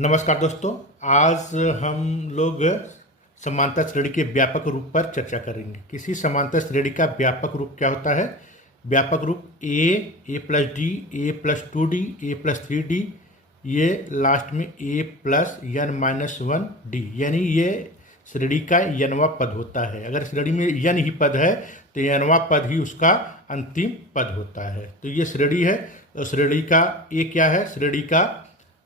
नमस्कार दोस्तों। आज हम लोग समांतर श्रेणी के व्यापक रूप पर चर्चा करेंगे। किसी समांतर श्रेणी का व्यापक रूप क्या होता है? व्यापक रूप ए प्लस डी, ए प्लस 2d, ए प्लस 3d, ये लास्ट में ए प्लस n माइनस 1d, यानी ये श्रेणी का nवां पद होता है। अगर श्रेणी में n ही पद है तो nवां पद ही उसका अंतिम पद होता है। तो ये श्रेणी है। तो श्रेणी का ए क्या है? श्रेणी का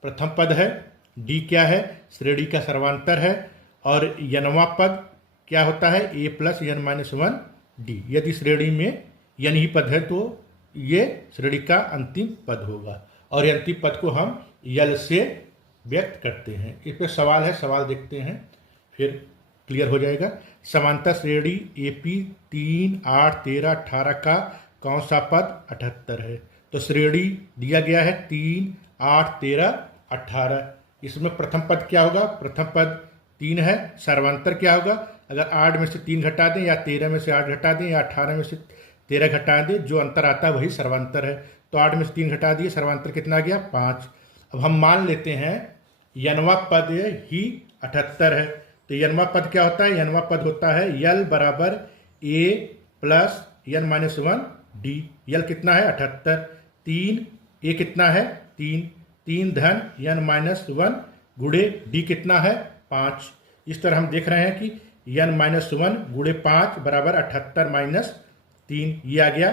प्रथम पद है। डी क्या है? श्रेणी का सर्वांतर है। और nवां पद क्या होता है? ए प्लस n माइनस 1d। यदि श्रेणी में n ही पद है तो ये श्रेणी का अंतिम पद होगा और अंतिम पद को हम यल से व्यक्त करते हैं। इस पर सवाल है, सवाल देखते हैं फिर क्लियर हो जाएगा। समांतर श्रेणी AP 3, 8, 13, 18 का कौन सा पद 78 है? तो श्रेणी दिया गया है 3, 8, 13, 18। इसमें प्रथम पद क्या होगा? प्रथम पद 3 है। सर्वांतर क्या होगा? अगर 8 में से 3 घटा दें या 13 में से 8 घटा दें या 18 में से 13 घटा दें, जो अंतर आता है वही सर्वांतर है। तो 8 में से 3 घटा दिए, सर्वांतर कितना आ गया? 5। अब हम मान लेते हैं nवां पद ही 78 है। तो nवां पद क्या होता है? nवां पद होता है यल बराबर a plus n minus 1d। यल कितना है? 78। 3 a कितना है? 3 धन n माइनस 1 गुणे d कितना है? 5। इस तरह हम देख रहे हैं कि n माइनस 1 गुणे 5 बराबर 78 माइनस 3, ये आ गया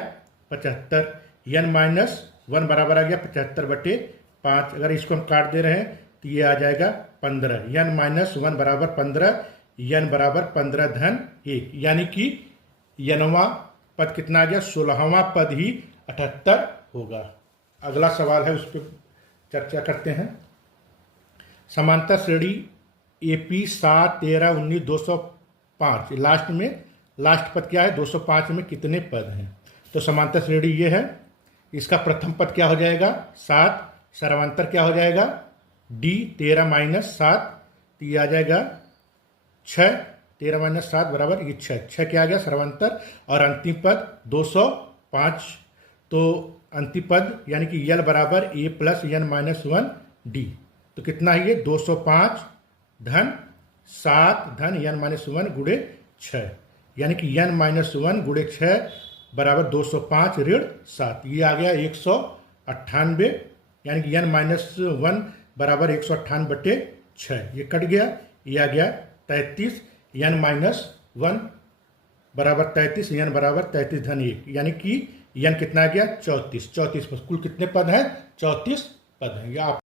75। n माइनस 1 बराबर आ गया 75 बटे 5। अगर इसको हम काट दे रहे हैं तो ये आ जाएगा 15। n माइनस 1 बराबर 15, n बराबर 15 धन 1, यानी कि nवां पद कितना आ गया? 16वां पद ही 78 होगा। अगला सवाल है, उस पर चर्चा करते हैं। समांतर श्रेणी AP 7, 13, 19, 205, लास्ट पद क्या है? 205 में कितने पद हैं? तो समांतर श्रेणी ये है। इसका प्रथम पद क्या हो जाएगा? 7। सर्वांतर क्या हो जाएगा? D 13 माइनस 7, तो ये आ जाएगा 6। 13 माइनस 7 बराबर ये 6 क्या आ गया? सर्वांतर। और अंतिम पद 205। तो अंतिम पद यानी कि यल बराबर a plus n minus 1d। तो कितना है ये? 205 धन 7 धन n माइनस 1 गुणे 6, यानी कि n माइनस 1 गुणे 6 बराबर 205 ऋण 7। ये आ गया 198, यानी कि n माइनस 1 बराबर 198 बटे 6। ये कट गया, ये आ गया 33। n माइनस 1 बराबर 33, n बराबर 33 धन 1, यानी कि n कितना आ गया? 34। 34 पर कुल कितने पद हैं? 34 पद हैं। या